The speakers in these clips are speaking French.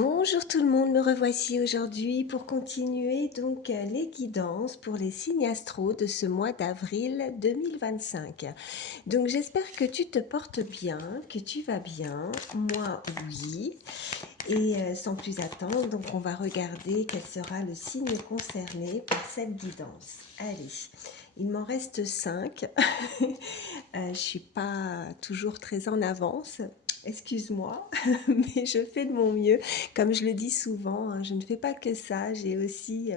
Bonjour tout le monde, me revoici aujourd'hui pour continuer donc les guidances pour les signes astro de ce mois d'avril 2025. Donc j'espère que tu te portes bien, que tu vas bien, moi oui. Et sans plus attendre, donc on va regarder quel sera le signe concerné par cette guidance. Allez, il m'en reste 5. Je ne suis pas toujours très en avance. Excuse-moi, mais je fais de mon mieux. Comme je le dis souvent, hein, je ne fais pas que ça. J'ai aussi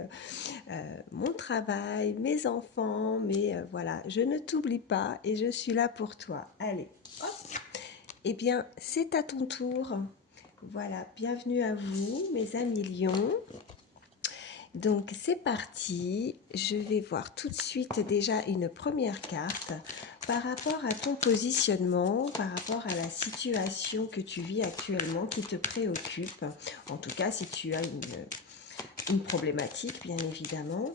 mon travail, mes enfants, mais voilà, je ne t'oublie pas et je suis là pour toi. Allez, hop. Eh bien, c'est à ton tour. Voilà, bienvenue à vous, mes amis lions. Donc, c'est parti. Je vais voir tout de suite déjà une première carte par rapport à ton positionnement, par rapport à la situation que tu vis actuellement qui te préoccupe. En tout cas, si tu as une problématique, bien évidemment.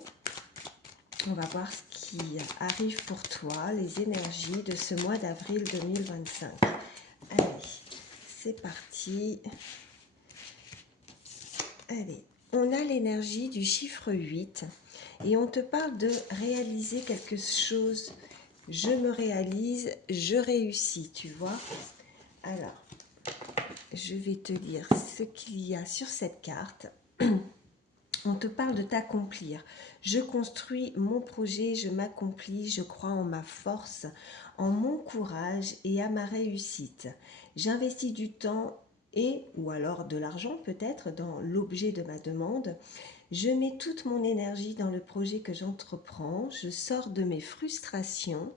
On va voir ce qui arrive pour toi, les énergies de ce mois d'avril 2025. Allez, c'est parti. Allez, on a l'énergie du chiffre 8 et on te parle de réaliser quelque chose. Je me réalise, je réussis, tu vois. Alors, je vais te lire ce qu'il y a sur cette carte. On te parle de t'accomplir. Je construis mon projet, je m'accomplis, je crois en ma force, en mon courage et à ma réussite. J'investis du temps et ou alors de l'argent peut-être dans l'objet de ma demande. Je mets toute mon énergie dans le projet que j'entreprends, je sors de mes frustrations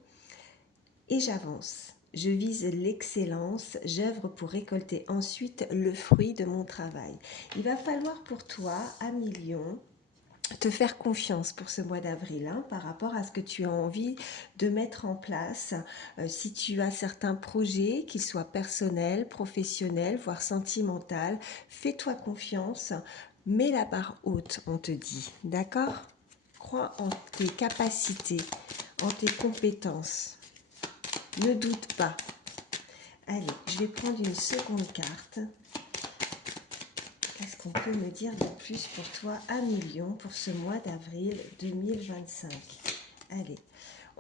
et j'avance. Je vise l'excellence, j'œuvre pour récolter ensuite le fruit de mon travail. Il va falloir pour toi, ami Lion, te faire confiance pour ce mois d'avril hein, par rapport à ce que tu as envie de mettre en place. Si tu as certains projets, qu'ils soient personnels, professionnels, voire sentimentaux, fais-toi confiance, mets la barre haute, on te dit, d'accord? Crois en tes capacités, en tes compétences. Ne doute pas. Allez, je vais prendre une seconde carte. Qu'est-ce qu'on peut me dire de plus pour toi, ami Lion, pour ce mois d'avril 2025? Allez.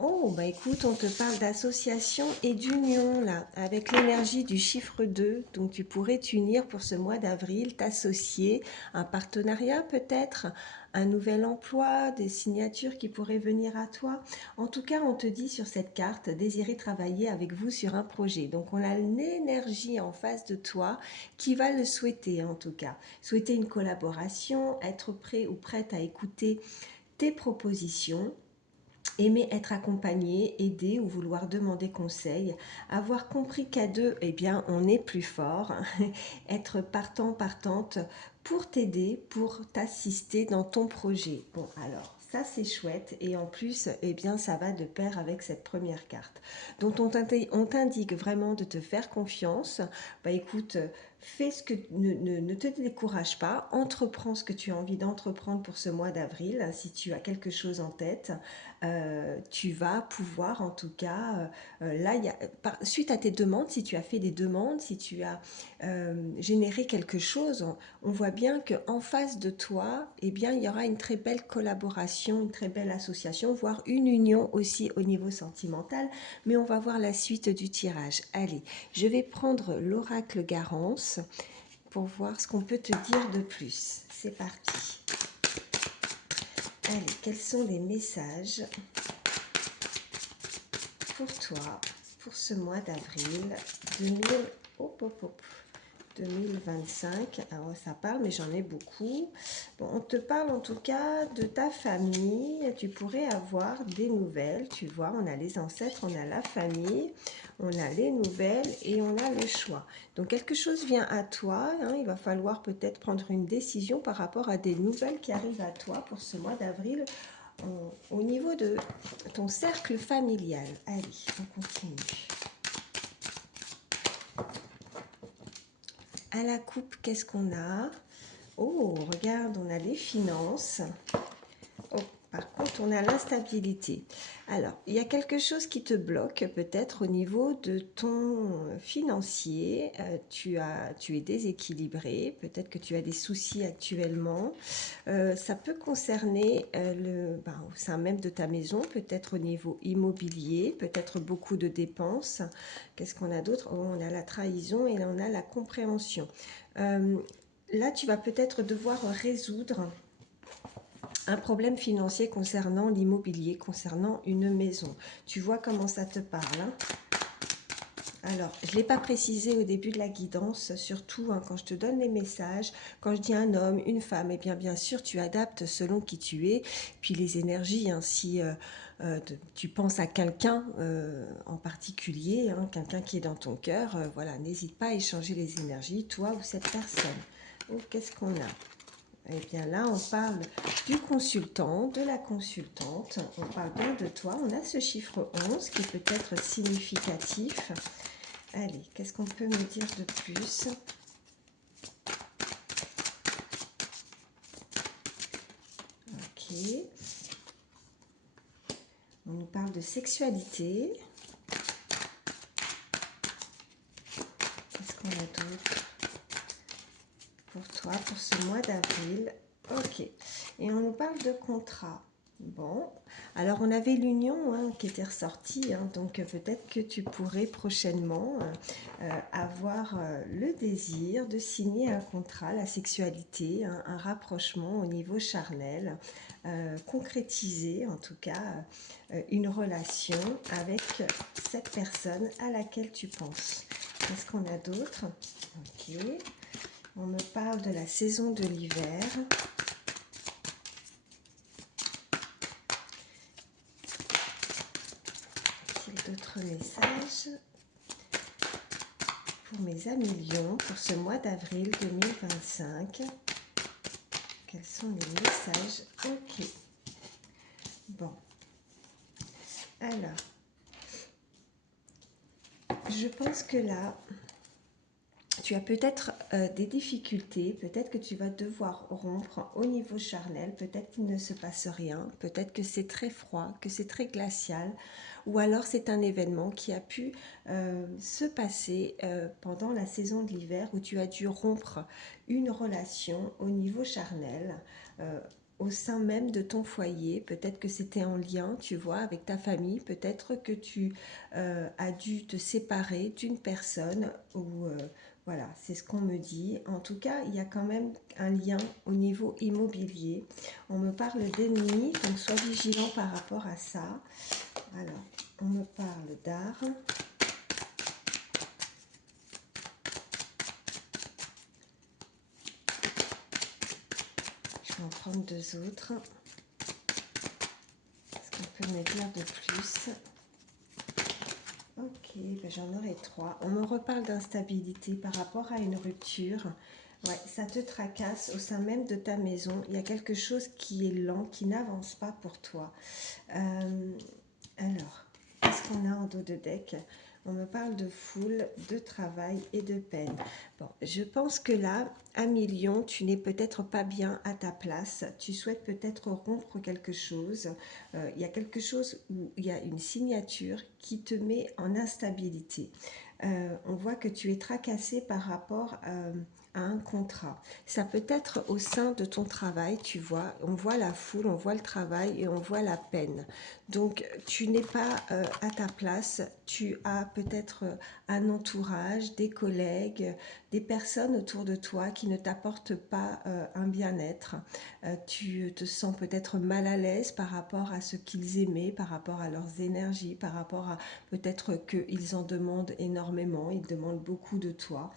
Oh, bah écoute, on te parle d'association et d'union, là, avec l'énergie du chiffre 2. Donc, tu pourrais t'unir pour ce mois d'avril, t'associer, un partenariat peut-être, un nouvel emploi, des signatures qui pourraient venir à toi. En tout cas, on te dit sur cette carte, désirer travailler avec vous sur un projet. Donc, on a une énergie en face de toi qui va le souhaiter, en tout cas. Souhaiter une collaboration, être prêt ou prête à écouter tes propositions. Aimer être accompagné, aider ou vouloir demander conseil, avoir compris qu'à deux, eh bien, on est plus fort, être partant, partante pour t'aider, pour t'assister dans ton projet. Bon, alors, ça c'est chouette et en plus, eh bien, ça va de pair avec cette première carte. Donc, on t'indique vraiment de te faire confiance. Bah écoute, fais ce que ne te décourage pas, entreprends ce que tu as envie d'entreprendre pour ce mois d'avril, si tu as quelque chose en tête. Tu vas pouvoir en tout cas, là, suite à tes demandes, si tu as fait des demandes, si tu as généré quelque chose, on voit bien qu'en face de toi, eh bien, il y aura une très belle collaboration, une très belle association, voire une union aussi au niveau sentimental, mais on va voir la suite du tirage. Allez, je vais prendre l'oracle Garance pour voir ce qu'on peut te dire de plus. C'est parti. Allez, quels sont les messages pour toi, pour ce mois d'avril 2025. Alors ça parle, mais j'en ai beaucoup. Bon, on te parle en tout cas de ta famille. Tu pourrais avoir des nouvelles. Tu vois, on a les ancêtres, on a la famille, on a les nouvelles et on a le choix. Donc quelque chose vient à toi. Hein, il va falloir peut-être prendre une décision par rapport à des nouvelles qui arrivent à toi pour ce mois d'avril. Au niveau de ton cercle familial. Allez, on continue. À la coupe, qu'est-ce qu'on a? Oh, regarde, on a les finances. Oh, Par contre, on a l'instabilité. Alors, il y a quelque chose qui te bloque peut-être au niveau de ton financier. Tu es déséquilibré. Peut-être que tu as des soucis actuellement. Ça peut concerner au sein même de ta maison, peut-être au niveau immobilier, peut-être beaucoup de dépenses. Qu'est-ce qu'on a d'autre? Oh, on a la trahison et on a la compréhension. Euh, Là, tu vas peut-être devoir résoudre un problème financier concernant l'immobilier, concernant une maison. Tu vois comment ça te parle, hein? Alors, je ne l'ai pas précisé au début de la guidance, surtout hein, quand je te donne les messages, quand je dis un homme, une femme, et bien sûr, tu adaptes selon qui tu es, puis les énergies, hein, si tu penses à quelqu'un en particulier, hein, quelqu'un qui est dans ton cœur, voilà, n'hésite pas à échanger les énergies, toi ou cette personne. Donc, qu'est-ce qu'on a? Eh bien là, on parle du consultant, de la consultante, on parle bien de toi. On a ce chiffre 11 qui peut être significatif. Allez, qu'est-ce qu'on peut me dire de plus? Ok. On nous parle de sexualité. Qu'est-ce qu'on a d'autre pour toi, pour ce mois d'avril? Ok. Et on nous parle de contrat. Bon, alors on avait l'union hein, qui était ressortie, hein, donc peut-être que tu pourrais prochainement avoir le désir de signer un contrat, la sexualité, hein, un rapprochement au niveau charnel, concrétiser en tout cas une relation avec cette personne à laquelle tu penses. Qu'est-ce qu'on a d'autre? Ok, on me parle de la saison de l'hiver. D'autres messages pour mes amis lions pour ce mois d'avril 2025. Quels sont les messages? Ok. Bon. Alors, je pense que là, tu as peut-être des difficultés, peut-être que tu vas devoir rompre au niveau charnel, peut-être qu'il ne se passe rien, peut-être que c'est très froid, que c'est très glacial, ou alors c'est un événement qui a pu se passer pendant la saison de l'hiver où tu as dû rompre une relation au niveau charnel. Au sein même de ton foyer, peut-être que c'était en lien, tu vois, avec ta famille, peut-être que tu as dû te séparer d'une personne ou voilà, c'est ce qu'on me dit. En tout cas, il y a quand même un lien au niveau immobilier. On me parle d'ennemis, donc sois vigilant par rapport à ça. Alors, on me parle d'art. Je vais en prendre deux autres. Qu'est-ce qu'on peut me dire de plus? Ok, ben j'en aurai trois. On me reparle d'instabilité par rapport à une rupture. Ouais, ça te tracasse au sein même de ta maison. Il y a quelque chose qui est lent, qui n'avance pas pour toi. Alors, qu'est-ce qu'on a en dos de deck? On me parle de foule, de travail et de peine. Bon, je pense que là, à Million, tu n'es peut-être pas bien à ta place. Tu souhaites peut-être rompre quelque chose. Il y a quelque chose où il y a une signature qui te met en instabilité. On voit que tu es tracassé par rapport à un contrat. Ça peut être au sein de ton travail, tu vois. On voit la foule, on voit le travail et on voit la peine. Donc, tu n'es pas à ta place. Tu as peut-être un entourage, des collègues, des personnes autour de toi qui ne t'apportent pas un bien-être. Tu te sens peut-être mal à l'aise par rapport à ce qu'ils aimaient, par rapport à leurs énergies, par rapport à peut-être qu'ils en demandent énormément, ils demandent beaucoup de toi.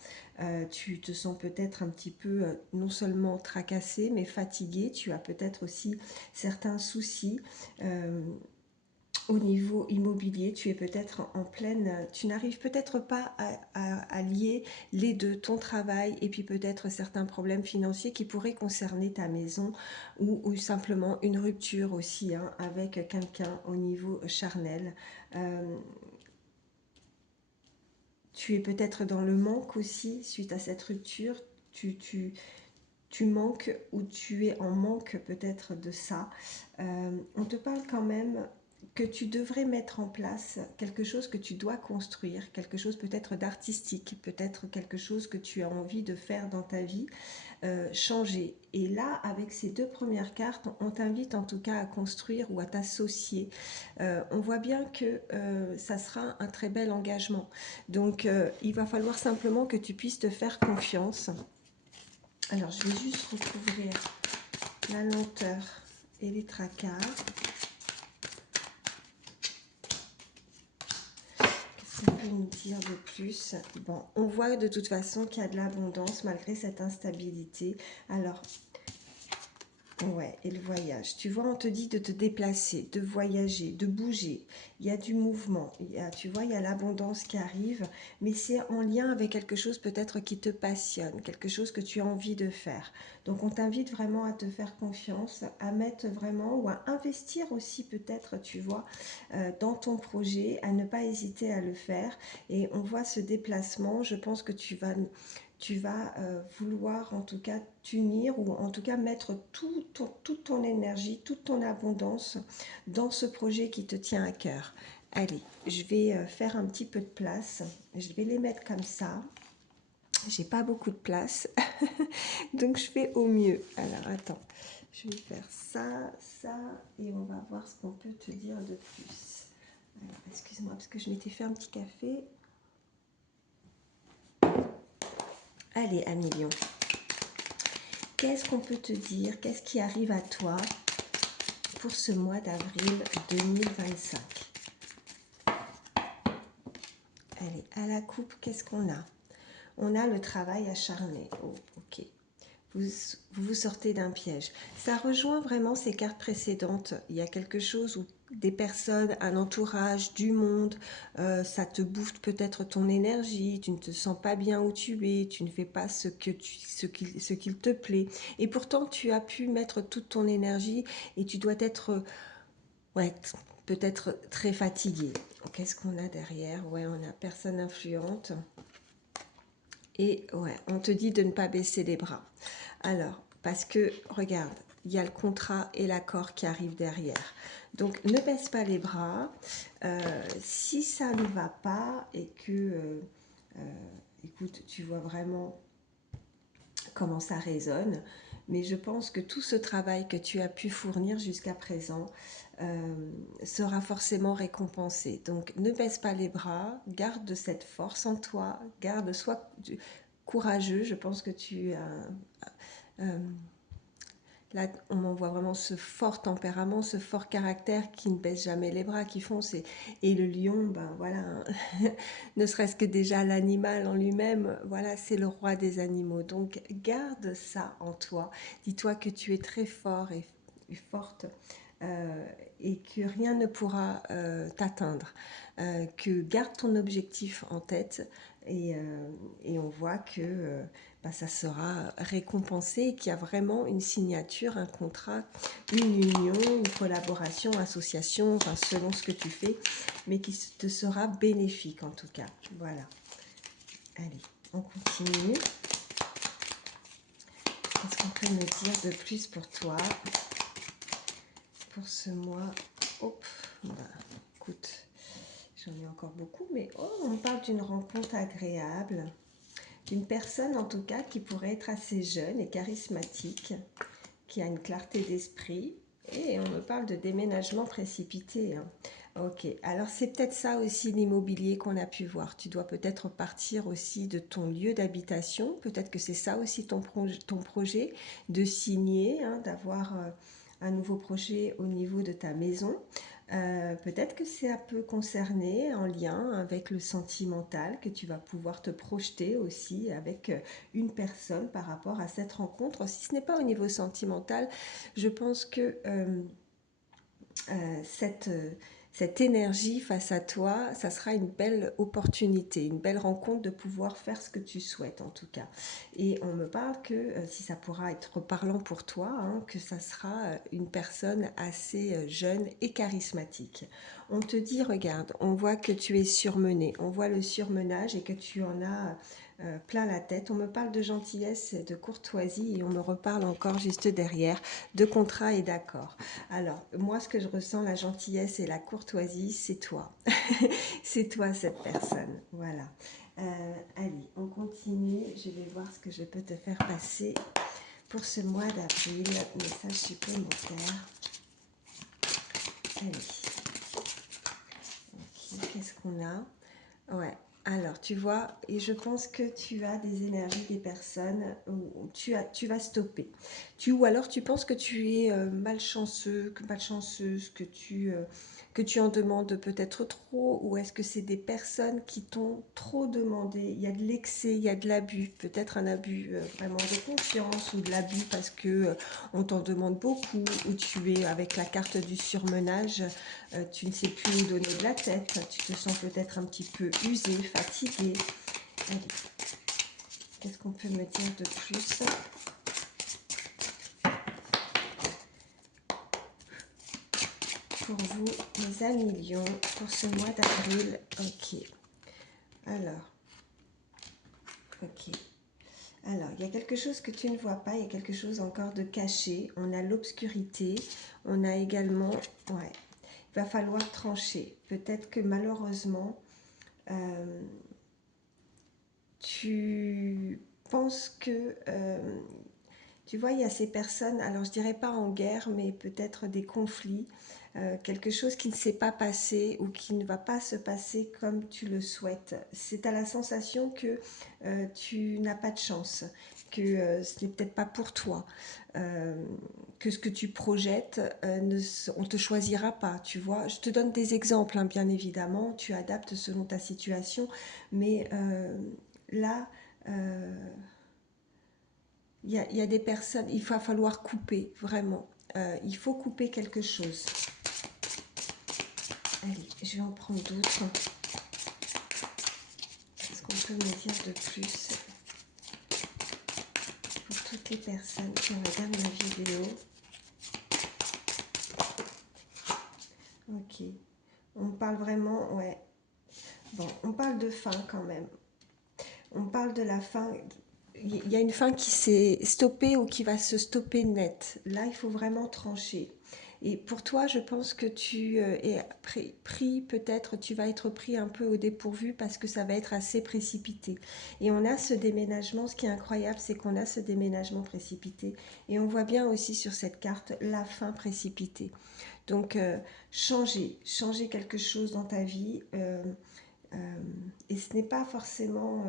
Tu te sens peut-être un petit peu non seulement tracassé, mais fatigué. Tu as peut-être aussi certains soucis. Au niveau immobilier, tu es peut-être en pleine, tu n'arrives peut-être pas à lier les deux, ton travail et puis peut-être certains problèmes financiers qui pourraient concerner ta maison ou simplement une rupture aussi hein, avec quelqu'un au niveau charnel. Tu es peut-être dans le manque aussi suite à cette rupture. Tu, tu manques ou tu es en manque peut-être de ça. On te parle quand même que tu devrais mettre en place quelque chose que tu dois construire, quelque chose peut-être d'artistique, peut-être quelque chose que tu as envie de faire dans ta vie, changer. Et là, avec ces deux premières cartes, on t'invite en tout cas à construire ou à t'associer. On voit bien que ça sera un très bel engagement. Donc, il va falloir simplement que tu puisses te faire confiance. Alors, je vais juste recouvrir la lenteur et les tracas. Qu'est-ce qu'on peut nous dire de plus? Bon, on voit de toute façon qu'il y a de l'abondance malgré cette instabilité. Alors, ouais, et le voyage. Tu vois, on te dit de te déplacer, de voyager, de bouger. Il y a du mouvement. Tu vois, il y a l'abondance qui arrive, mais c'est en lien avec quelque chose peut-être qui te passionne, quelque chose que tu as envie de faire. Donc, on t'invite vraiment à te faire confiance, à mettre vraiment ou à investir aussi peut-être, tu vois, dans ton projet, à ne pas hésiter à le faire. Et on voit ce déplacement. Je pense que tu vas vouloir en tout cas t'unir ou en tout cas mettre toute ton énergie, toute ton abondance dans ce projet qui te tient à cœur. Allez, je vais faire un petit peu de place. Je vais les mettre comme ça. J'ai pas beaucoup de place, donc je fais au mieux. Alors attends, je vais faire ça, ça, et on va voir ce qu'on peut te dire de plus. Alors excuse-moi parce que je m'étais fait un petit café. Allez, Amilion. Qu'est-ce qu'on peut te dire? Qu'est-ce qui arrive à toi pour ce mois d'avril 2025? Allez, à la coupe, qu'est-ce qu'on a? On a le travail acharné. Oh, ok. Vous sortez d'un piège. Ça rejoint vraiment ces cartes précédentes. Il y a quelque chose où des personnes, un entourage, du monde, ça te bouffe peut-être ton énergie, tu ne te sens pas bien où tu es, tu ne fais pas ce qu'il te plaît. Et pourtant, tu as pu mettre toute ton énergie et tu dois être, ouais, peut-être très fatigué. Qu'est-ce qu'on a derrière? Ouais, on a personne influente. Et ouais, on te dit de ne pas baisser les bras. Alors, parce que, regarde, il y a le contrat et l'accord qui arrivent derrière. Donc, ne baisse pas les bras. Si ça ne va pas et que, écoute, tu vois vraiment comment ça résonne, mais je pense que tout ce travail que tu as pu fournir jusqu'à présent sera forcément récompensé. Donc, ne baisse pas les bras, garde cette force en toi, sois courageux. Je pense que tu as... là, on m'envoie vraiment ce fort tempérament, ce fort caractère qui ne baisse jamais les bras, qui fonce. Et le lion, ben voilà, ne serait-ce que déjà l'animal en lui-même, voilà, c'est le roi des animaux. Donc, garde ça en toi. Dis-toi que tu es très fort et forte. Et que rien ne pourra t'atteindre. Que garde ton objectif en tête et on voit que ça sera récompensé et qu'il y a vraiment une signature, un contrat, une union, une collaboration, association, enfin, selon ce que tu fais, mais qui te sera bénéfique en tout cas. Voilà. Allez, on continue. Qu'est-ce qu'on peut me dire de plus pour toi pour ce mois? Hop, bah, écoute, j'en ai encore beaucoup, mais oh, on parle d'une rencontre agréable. Une personne en tout cas qui pourrait être assez jeune et charismatique, qui a une clarté d'esprit, et on me parle de déménagement précipité. Hein. Ok, alors c'est peut-être ça aussi l'immobilier qu'on a pu voir. Tu dois peut-être partir aussi de ton lieu d'habitation, peut-être que c'est ça aussi ton projet, de signer, hein, d'avoir un nouveau projet au niveau de ta maison. Peut-être que c'est un peu concerné en lien avec le sentimental, que tu vas pouvoir te projeter aussi avec une personne par rapport à cette rencontre. Si ce n'est pas au niveau sentimental, je pense que cette énergie face à toi, ça sera une belle opportunité, une belle rencontre de pouvoir faire ce que tu souhaites en tout cas. Et on me parle que, si ça pourra être parlant pour toi, hein, que ça sera une personne assez jeune et charismatique. On te dit, regarde, on voit que tu es surmené, on voit le surmenage et que tu en as plein la tête. On me parle de gentillesse et de courtoisie et on me reparle encore juste derrière de contrat et d'accord. Alors, moi, ce que je ressens, la gentillesse et la courtoisie, c'est toi. C'est toi, cette personne. Voilà. Allez, on continue. Je vais voir ce que je peux te faire passer pour ce mois d'avril. Message supplémentaire. Allez. Ok, qu'est-ce qu'on a? Ouais, alors tu vois, et je pense que tu as des énergies des personnes où tu vas stopper. Ou alors tu penses que tu es malchanceux, malchanceuse, que tu en demandes peut-être trop, ou est-ce que c'est des personnes qui t'ont trop demandé? Il y a de l'excès, il y a de l'abus, peut-être un abus vraiment de confiance, ou de l'abus parce que on t'en demande beaucoup, ou tu es avec la carte du surmenage. Tu ne sais plus où donner de la tête, tu te sens peut-être un petit peu usé, fatigué. Allez, qu'est-ce qu'on peut me dire de plus? Pour vous, les amis Lion, pour ce mois d'avril. Ok. Alors, ok. Alors, il y a quelque chose que tu ne vois pas, il y a quelque chose encore de caché. On a l'obscurité, on a également... Ouais, il va falloir trancher. Peut-être que malheureusement, tu penses que... tu vois, il y a ces personnes, alors je dirais pas en guerre, mais peut-être des conflits, quelque chose qui ne s'est pas passé ou qui ne va pas se passer comme tu le souhaites. C'est à la sensation que tu n'as pas de chance, que ce n'est peut-être pas pour toi, euh, que ce que tu projettes, on ne te choisira pas, tu vois. Je te donne des exemples, hein, bien évidemment, tu adaptes selon ta situation, mais là... euh, il y a des personnes, il va falloir couper, vraiment. Il faut couper quelque chose. Allez, je vais en prendre d'autres. Qu'est-ce qu'on peut me dire de plus pour toutes les personnes qui regardent ma vidéo? Ok. On parle vraiment, ouais. Bon, on parle de fin quand même. On parle de la fin. Il y a une fin qui s'est stoppée ou qui va se stopper net. Là, il faut vraiment trancher. Et pour toi, je pense que tu es pris, peut-être, tu vas être pris un peu au dépourvu parce que ça va être assez précipité. Et on a ce déménagement, ce qui est incroyable, c'est qu'on a ce déménagement précipité. Et on voit bien aussi sur cette carte la fin précipitée. Donc, changer quelque chose dans ta vie. Et ce n'est pas forcément...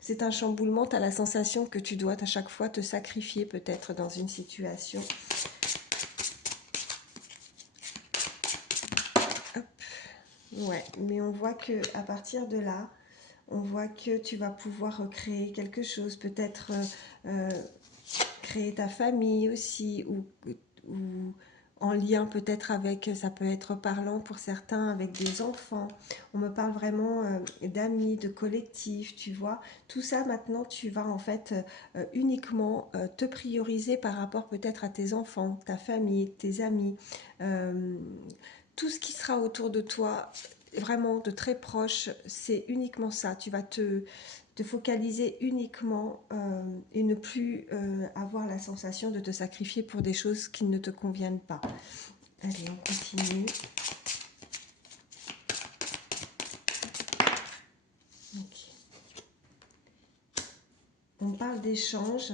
c'est un chamboulement, tu as la sensation que tu dois à chaque fois te sacrifier peut-être dans une situation. Hop. Ouais, mais on voit que à partir de là, on voit que tu vas pouvoir recréer quelque chose, peut-être créer ta famille aussi, ou en lien peut-être avec, ça peut être parlant pour certains, avec des enfants. On me parle vraiment d'amis, de collectifs, tu vois. Tout ça maintenant, tu vas en fait uniquement te prioriser par rapport peut-être à tes enfants, ta famille, tes amis, euh, tout ce qui sera autour de toi, vraiment de très proche, c'est uniquement ça. Tu vas te focaliser uniquement et ne plus avoir la sensation de te sacrifier pour des choses qui ne te conviennent pas. Allez, on continue. Okay. On parle d'échanges.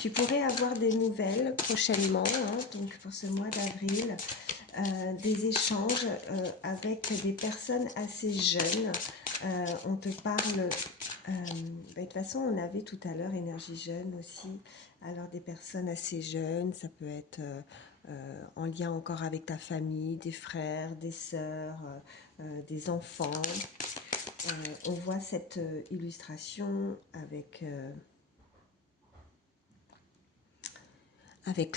Tu pourrais avoir des nouvelles prochainement, hein, donc pour ce mois d'avril, des échanges avec des personnes assez jeunes. On te parle... de toute façon, on avait tout à l'heure énergie jeune aussi. Alors des personnes assez jeunes, ça peut être en lien encore avec ta famille, des frères, des sœurs, des enfants. On voit cette illustration avec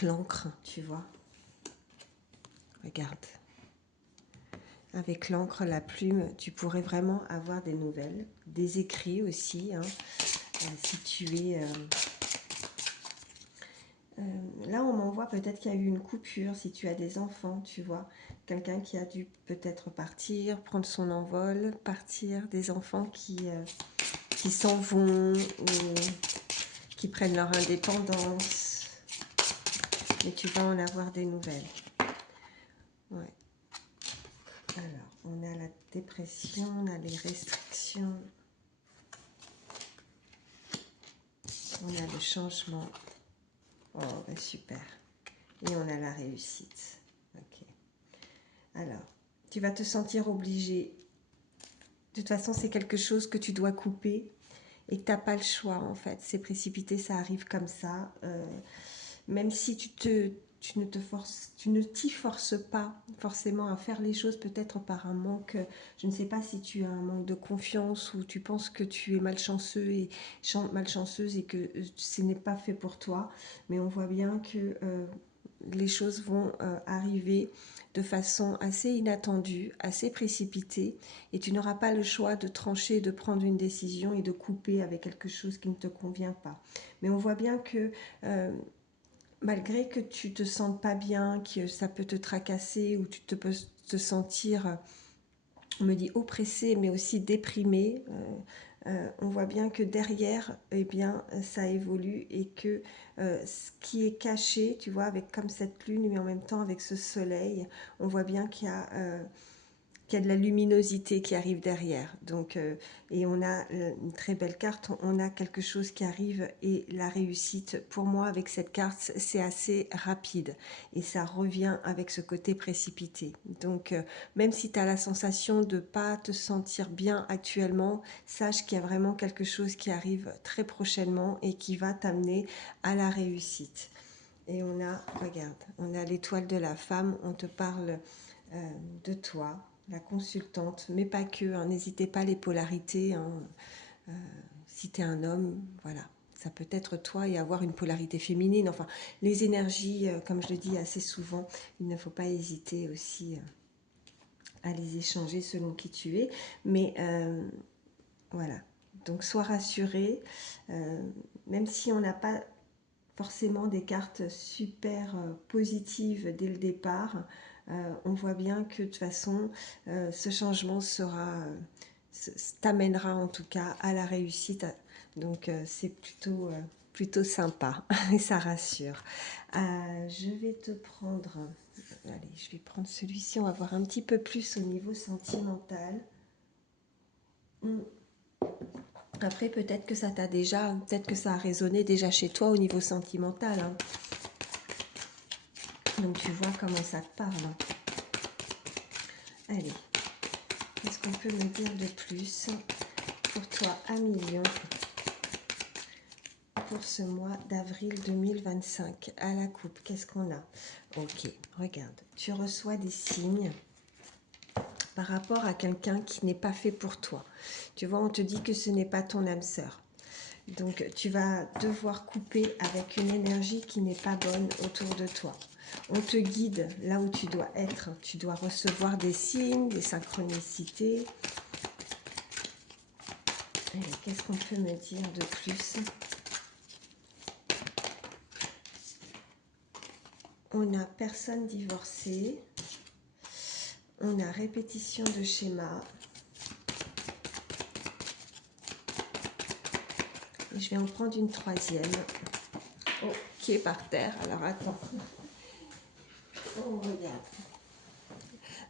l'encre, tu vois. Regarde. Avec l'encre, la plume, tu pourrais vraiment avoir des nouvelles, des écrits aussi, hein, si tu es... là, on m'envoie peut-être qu'il y a eu une coupure, si tu as des enfants, tu vois. Quelqu'un qui a dû peut-être partir, prendre son envol, partir, des enfants qui qui s'en vont ou qui prennent leur indépendance. Mais tu vas en avoir des nouvelles. Ouais. Alors, on a la dépression, on a les restrictions. On a le changement. Oh, ben super. Et on a la réussite. Ok. Alors, tu vas te sentir obligé. De toute façon, c'est quelque chose que tu dois couper et que tu n'as pas le choix, en fait. C'est précipité, ça arrive comme ça. Même si tu ne t'y forces pas forcément à faire les choses, peut-être par un manque, je ne sais pas si tu as un manque de confiance ou tu penses que tu es malchanceux et malchanceuse et que ce n'est pas fait pour toi, mais on voit bien que les choses vont arriver de façon assez inattendue, assez précipitée, et tu n'auras pas le choix de trancher, de prendre une décision et de couper avec quelque chose qui ne te convient pas. Mais on voit bien que malgré que tu te sentes pas bien, que ça peut te tracasser ou tu te peux te sentir, on me dit oppressé, mais aussi déprimé, on voit bien que derrière, eh bien, ça évolue et que ce qui est caché, tu vois, avec comme cette lune, mais en même temps avec ce soleil, on voit bien qu'il y a de la luminosité qui arrive derrière. Donc, et on a une très belle carte, on a quelque chose qui arrive et la réussite, pour moi, avec cette carte, c'est assez rapide et ça revient avec ce côté précipité. Donc, même si tu as la sensation de ne pas te sentir bien actuellement, sache qu'il y a vraiment quelque chose qui arrive très prochainement et qui va t'amener à la réussite. Et on a, regarde, on a l'étoile de la femme, on te parle de toi, la consultante, mais pas que, hein, n'hésitez pas les polarités, hein, si tu es un homme, voilà, ça peut être toi et avoir une polarité féminine, enfin, les énergies, comme je le dis assez souvent, il ne faut pas hésiter aussi à les échanger selon qui tu es, mais voilà, donc sois rassuré, même si on n'a pas forcément des cartes super positives dès le départ, on voit bien que de toute façon, ce changement t'amènera en tout cas à la réussite. Donc c'est plutôt sympa et ça rassure. Je vais te prendre, allez, je vais prendre celui-ci, on va voir un petit peu plus au niveau sentimental. Après, peut-être que ça t'a déjà, peut-être que ça a résonné déjà chez toi au niveau sentimental, hein. Donc tu vois comment ça te parle. Allez, qu'est-ce qu'on peut me dire de plus pour toi à million pour ce mois d'avril 2025 à la coupe? Qu'est-ce qu'on a? Ok, regarde, tu reçois des signes par rapport à quelqu'un qui n'est pas fait pour toi. Tu vois, on te dit que ce n'est pas ton âme sœur. Donc tu vas devoir couper avec une énergie qui n'est pas bonne autour de toi. On te guide là où tu dois être. Tu dois recevoir des signes, des synchronicités. Qu'est-ce qu'on peut me dire de plus? On a personne divorcée. On a répétition de schéma. Et je vais en prendre une troisième. Oh, qui est par terre. Alors attends. Oh, regarde.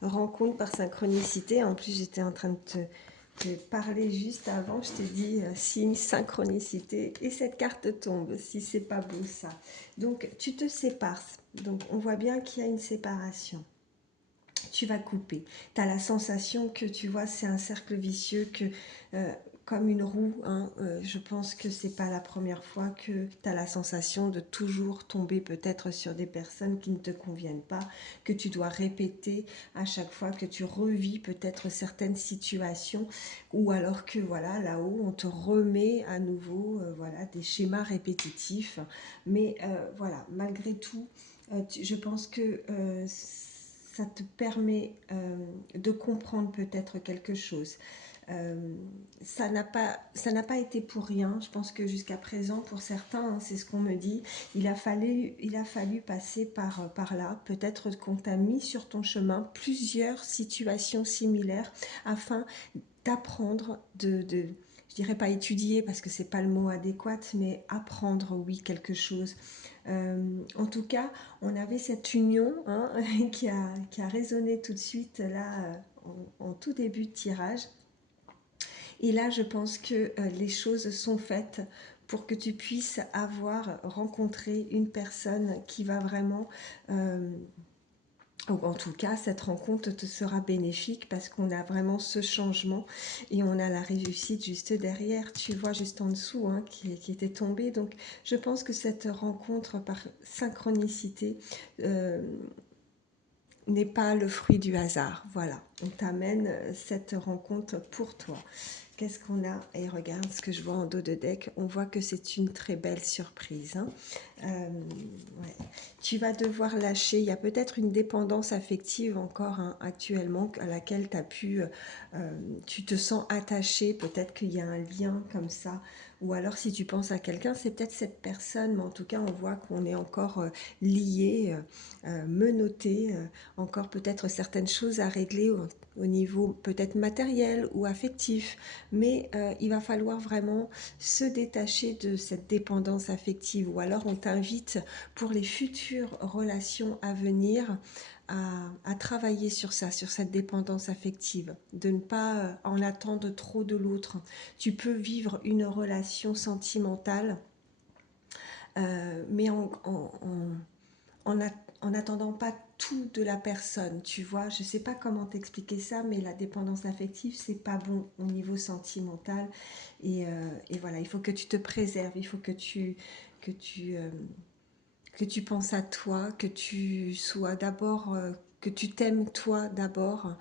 Rencontre par synchronicité. En plus, j'étais en train de te parler juste avant. Je t'ai dit signe, synchronicité. Et cette carte tombe, si c'est pas beau ça. Donc, tu te sépares. Donc, on voit bien qu'il y a une séparation. Tu vas couper. Tu as la sensation que, tu vois, c'est un cercle vicieux, que comme une roue, hein, je pense que c'est pas la première fois que tu as la sensation de toujours tomber peut-être sur des personnes qui ne te conviennent pas, que tu dois répéter à chaque fois, que tu revis peut-être certaines situations, ou alors que voilà, là-haut, on te remet à nouveau voilà, des schémas répétitifs. Mais voilà, malgré tout, je pense que ça te permet de comprendre peut-être quelque chose. Ça n'a pas été pour rien. Je pense que jusqu'à présent, pour certains, hein, c'est ce qu'on me dit, il a fallu passer par là. Peut-être qu'on t'a mis sur ton chemin plusieurs situations similaires afin d'apprendre, je dirais pas étudier parce que c'est pas le mot adéquat, mais apprendre, oui, quelque chose. En tout cas, on avait cette union hein, qui a résonné tout de suite là en tout début de tirage. Et là, je pense que les choses sont faites pour que tu puisses avoir rencontré une personne qui va vraiment ou en tout cas, cette rencontre te sera bénéfique parce qu'on a vraiment ce changement et on a la réussite juste derrière, tu vois, juste en dessous, hein, qui était tombée. Donc, je pense que cette rencontre par synchronicité n'est pas le fruit du hasard. Voilà, on t'amène cette rencontre pour toi. Qu'est-ce qu'on a? Et regarde ce que je vois en dos de deck. On voit que c'est une très belle surprise. Hein. Ouais. Tu vas devoir lâcher. Il y a peut-être une dépendance affective encore hein, actuellement à laquelle tu te sens attaché. Peut-être qu'il y a un lien comme ça. Ou alors si tu penses à quelqu'un, c'est peut-être cette personne. Mais en tout cas, on voit qu'on est encore lié, menotté. Encore peut-être certaines choses à régler au niveau peut-être matériel ou affectif, mais il va falloir vraiment se détacher de cette dépendance affective ou alors on t'invite pour les futures relations à venir à travailler sur ça, sur cette dépendance affective, de ne pas en attendre trop de l'autre. Tu peux vivre une relation sentimentale, mais en, en n'attendant pas tout de la personne, tu vois. Je sais pas comment t'expliquer ça, mais la dépendance affective, c'est pas bon au niveau sentimental. Et voilà, il faut que tu te préserves, il faut que tu, euh, que tu penses à toi, que tu sois d'abord, que tu t'aimes toi d'abord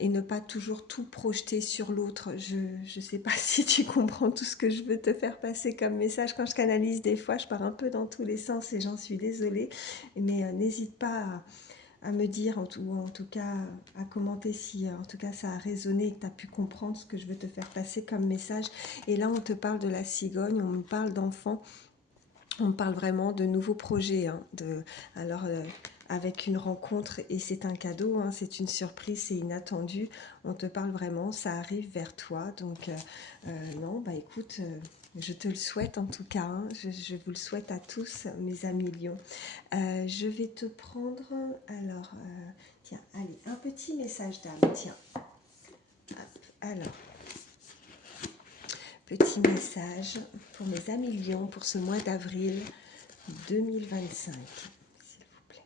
et ne pas toujours tout projeter sur l'autre. Je ne sais pas si tu comprends tout ce que je veux te faire passer comme message. Quand je canalise des fois, je pars un peu dans tous les sens et j'en suis désolée. Mais n'hésite pas à me dire, ou en tout cas à commenter si en tout cas ça a résonné et que tu as pu comprendre ce que je veux te faire passer comme message. Et là, on te parle de la cigogne, on me parle d'enfants. On parle vraiment de nouveaux projets, hein, alors avec une rencontre et c'est un cadeau, hein, c'est une surprise, c'est inattendu. On te parle vraiment, ça arrive vers toi. Donc non, bah écoute, je te le souhaite en tout cas. Hein, je vous le souhaite à tous, mes amis lions. Je vais te prendre, alors, tiens, allez, un petit message d'âme, tiens. Hop, alors. Petit message pour mes amis lions pour ce mois d'avril 2025, s'il vous plaît.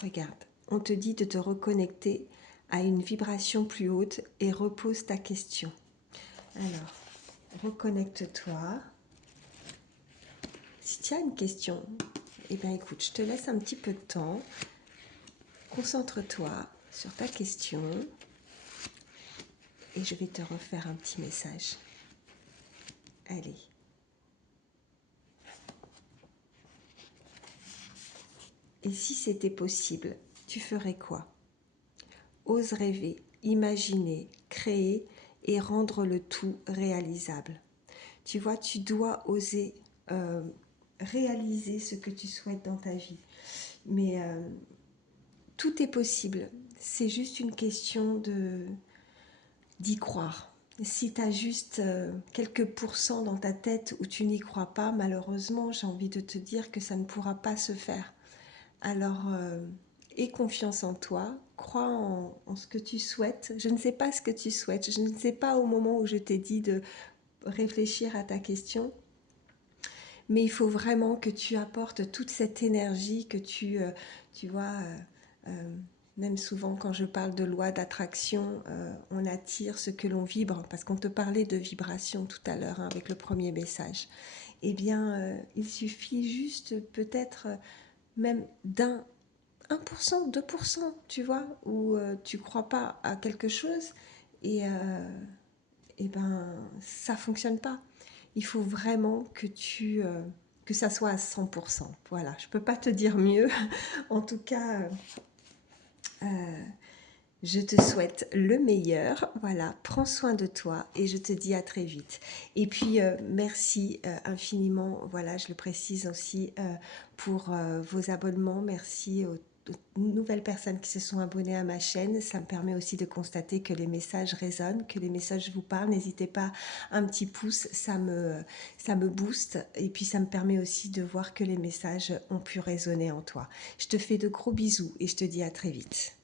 Regarde, on te dit de te reconnecter à une vibration plus haute et repose ta question. Alors, reconnecte-toi. Si tu as une question, eh bien écoute, je te laisse un petit peu de temps. Concentre-toi sur ta question et je vais te refaire un petit message. Allez. Et si c'était possible, tu ferais quoi? Ose rêver, imaginer, créer et rendre le tout réalisable. Tu vois, tu dois oser réaliser ce que tu souhaites dans ta vie. Mais tout est possible. C'est juste une question d'y croire. Si tu as juste quelques pourcents dans ta tête où tu n'y crois pas, malheureusement, j'ai envie de te dire que ça ne pourra pas se faire. Alors, aie confiance en toi, crois en ce que tu souhaites. Je ne sais pas ce que tu souhaites, je ne sais pas au moment où je t'ai dit de réfléchir à ta question, mais il faut vraiment que tu apportes toute cette énergie que tu vois, même souvent quand je parle de loi d'attraction, on attire ce que l'on vibre, parce qu'on te parlait de vibration tout à l'heure hein, avec le premier message. Eh bien, il suffit juste peut-être même d'un 1%, 2%, tu vois, où tu crois pas à quelque chose et ben ça fonctionne pas. Il faut vraiment que ça soit à 100%. Voilà, je peux pas te dire mieux. En tout cas, je te souhaite le meilleur. Voilà, prends soin de toi et je te dis à très vite. Et puis, merci infiniment, voilà, je le précise aussi, pour vos abonnements. Merci de nouvelles personnes qui se sont abonnées à ma chaîne. Ça me permet aussi de constater que les messages résonnent, que les messages vous parlent. N'hésitez pas, un petit pouce, ça me booste. Et puis ça me permet aussi de voir que les messages ont pu résonner en toi. Je te fais de gros bisous et je te dis à très vite.